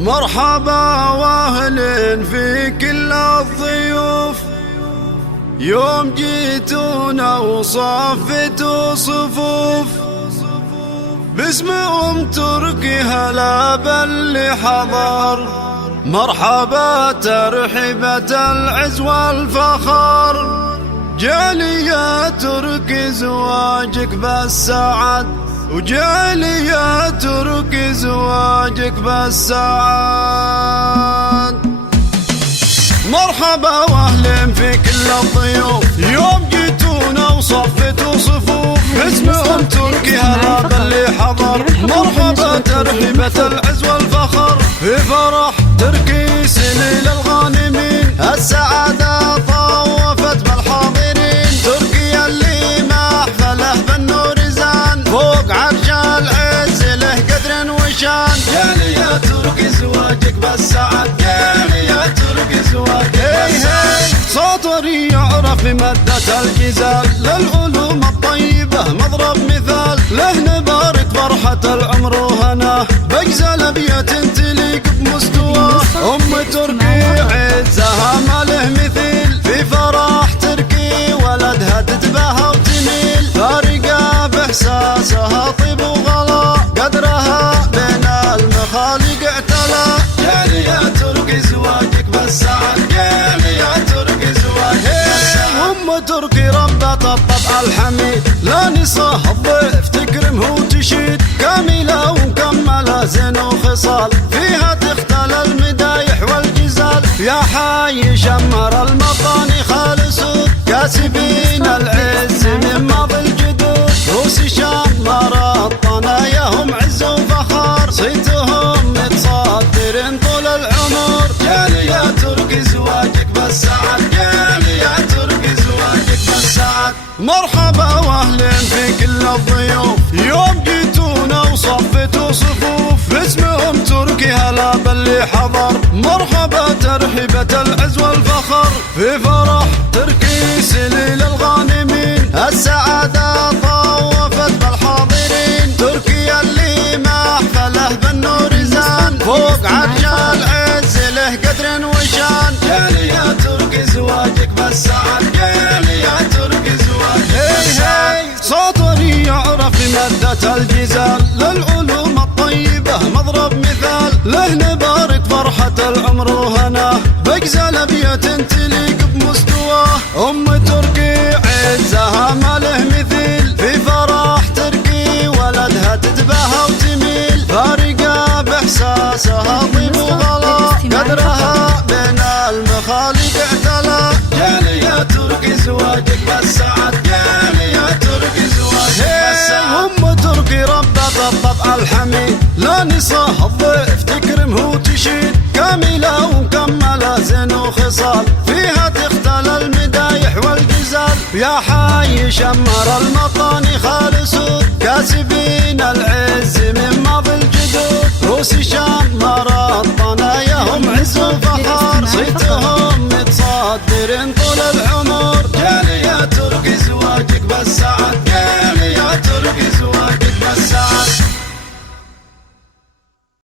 مرحبا واهلين في كل الضيوف، يوم جيتونا وصفتوا صفوف، باسم تركي هلا باللي حضر. مرحبا ترحيبة العز والفخر، جالي يا تركي زواجك بالسعد، وجالي يا تركي زواجك بالسعد. مرحبا واهلين في كل الضيوف، يوم جيتونا وصفتوا صفوف، اسمهم تركي هلا باللي حضر. مرحبا ترحيبة العز والفخر، في فرح تركي سليل الغانمين، السعادة طوفت بالحاضرين. تركي اللي محفله بالنور زان، فوق عرش العز له قدر وشان. جالي يا تركي زواجك بالسعد، جالي يا تركي زواجك بالسعد. سطري يعرف بمادة الجزال، للعلوم الطيبة مضرب مثال، له نبارك فرحة العمر وهناه، بجزل بيت تليق بمستواه. تركي عزها ما له مثيل، في فرح تركي ولدها تتباهى وتميل، فارقة باحساسها طيب وغلا، قدرها بين المخالق اعتلى. جالي يا تركي زواجك بالسعد، جالي يا تركي زواجك بالسعد. تركي ربت الطبع الحميد، لا نصاه الضيف تكرمه وتشيد، كاملة ومكملة زين وخصال، فيها تختل المدايح والجزال. يا حي شمر المطاني خالص، كاسبين العز من ماضي الجدود، روس شمر الطناياهم عز وفخار، صيتهم متصدر طول العمر. جالي يا تركي زواجك بالسعد، جالي يا تركي زواجك بالسعد. مرحبا واهلين في كل الضيوف، يوم جيتونا وصفتوا صفوف، اسمهم تركي هلا باللي حضر. مرحبا ترحيبة العز والفخر، في فرح تركي سليل الغانمين، السعادة طوفت بالحاضرين. تركي اللي محفله بالنور زان، فوق عرش العز له قدر وشان. جالي يا تركي زواجك بالسعد، جالي يا تركي زواجك بالسعد. سطري يعرف بمادة الجزال، للعلوم الطيبة مضرب مثال، له نبارك فرحة العمر وهناه، بجزل بيت تليق بمستواه. تركي عزها ما له مثيل، في فرح تركي ولدها تتباهى وتميل، فارقة باحساسها طيب وغلا، قدرها بين المخالق اعتلى. جالي يا تركي زواجك بالسعد، جالي يا تركي زواجك بالسعد. تركي ربت الطبع الحميد، لا نصاه الضيف تكرمه وتشيد، كاملة ومكملة زين وخصال، فيها تختل المدايح والجزال. يا حي شمر المطاني خالص، كاسبين العز من ماضي الجدود، روس شمر الطناياهم عز وفخار.